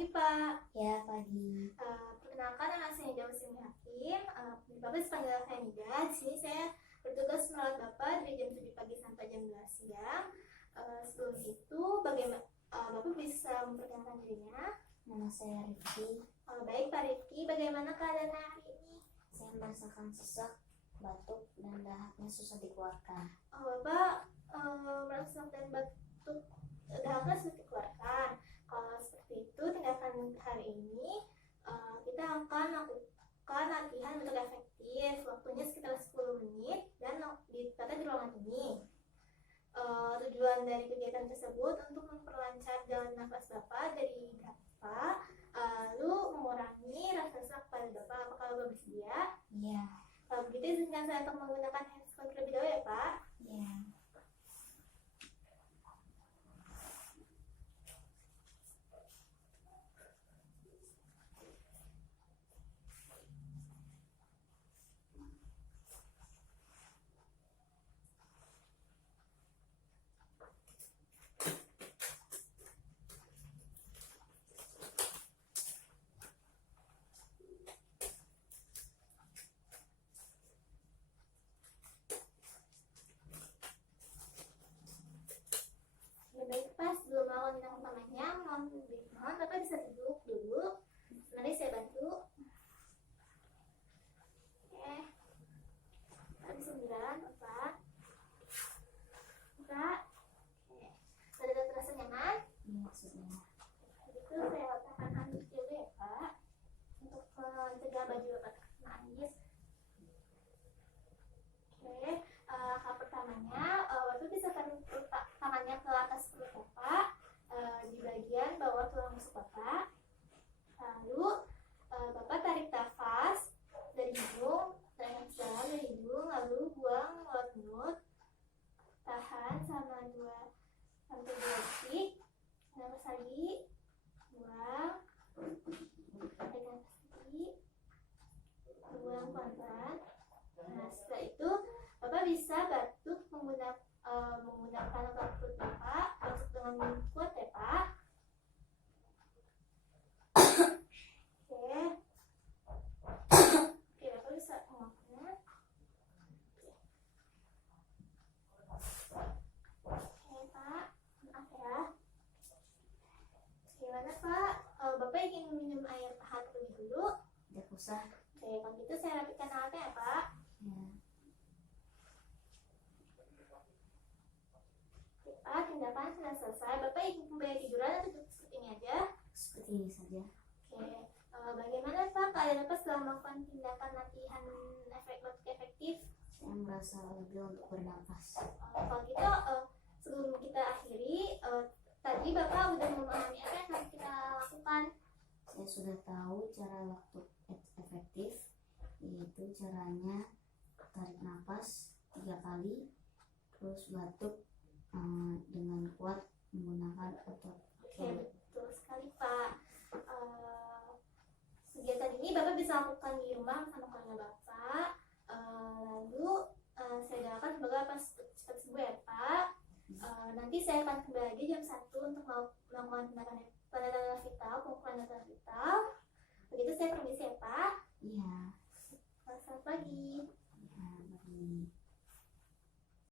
pagi, Pak. Ya, pagi. Perkenalkan, nama saya Nida Muslim Hakim. Bapak dipanggil saya Nida. Di sini saya bertugas merawat Bapak dari jam 7 pagi sampai jam 12 siang. Sebelum itu, bagaimana Bapak bisa memperkenalkan dirinya? Nama saya Rifki. Baik, Pak Rifki. Bagaimana keadaan hari ini? Saya merasakan sesak, batuk, dan dahaknya susah dikeluarkan. Bapak merasa dan batuk, dahaknya susah dikeluarkan. Kalau seperti itu, tindakan hari ini kita akan lakukan latihan untuk efektif. Waktunya sekitar 10 menit dan ditata di ruangan ini. Tujuan dari kegiatan tersebut untuk memperlancar jalan nafas Bapak dari Bapak, lalu mengurangi rasa sesak pada Bapak. Apakah Bapak bersedia? Iya. Kalau begitu, izinkan saya untuk menggunakan handphone terlebih dahulu ya, Pak. Iya. Baik, Pak, sebelum melakukan tindakan utamanya, mohon Bapak bisa duduk dulu. Mari saya bantu. Oke. Pak bisa jalan, Bapak. Bapak. Oke. Sudah terasa nyaman? Iya, sudah. Begitu saya letakkan handuk dulu ya, Pak. Untuk mencegah baju Bapak terkena air. Oke. Hal pertamanya, Bapak bisa taruh tangannya ke atas perut Bapak, di bagian bawah tulang rusuk Bapak. Lalu Bapak tarik nafas dari hidung, tarik dalam dari hidung, lalu buang lewat mulut. Tahan selama 2 sampai 3 detik. Nafas lagi, buang. Tarik nafas lagi, buang pelan-pelan. Nah, setelah itu Bapak bisa batuk menggunakan otot perut Bapak, batuk dengan kuat ya, Pak. Oke. Oke, Bapak bisa melakukannya. Oke, Pak. Maaf ya. Gimana, Pak? Bapak ingin minum air hangat terlebih dulu? Tidak usah. Oke, kalau gitu saya rapikan alatnya ya, Pak. Ya. Oke, Pak, tindakan sudah selesai. Bapak ingin kembali tiduran atau cukup seperti ini aja? Seperti ini saja. Oke, bagaimana Pak keadaan Bapak setelah melakukan tindakan latihan efektif? Saya merasa lega untuk bernapas. Kalau gitu, sebelum kita akhiri, tadi Bapak udah memahami apa yang harus kita lakukan? Saya sudah tahu cara waktu efektif, yaitu caranya tarik nafas 3 kali, terus batuk dengan kuat menggunakan otot. Oke, betul sekali Pak. Kegiatan ini Bapak bisa lakukan di rumah bersama keluarga Bapak. Lalu saya doakan semoga Bapak cepat sembuh ya Pak. Nanti saya akan kembali lagi jam 1 untuk melakukan tindakan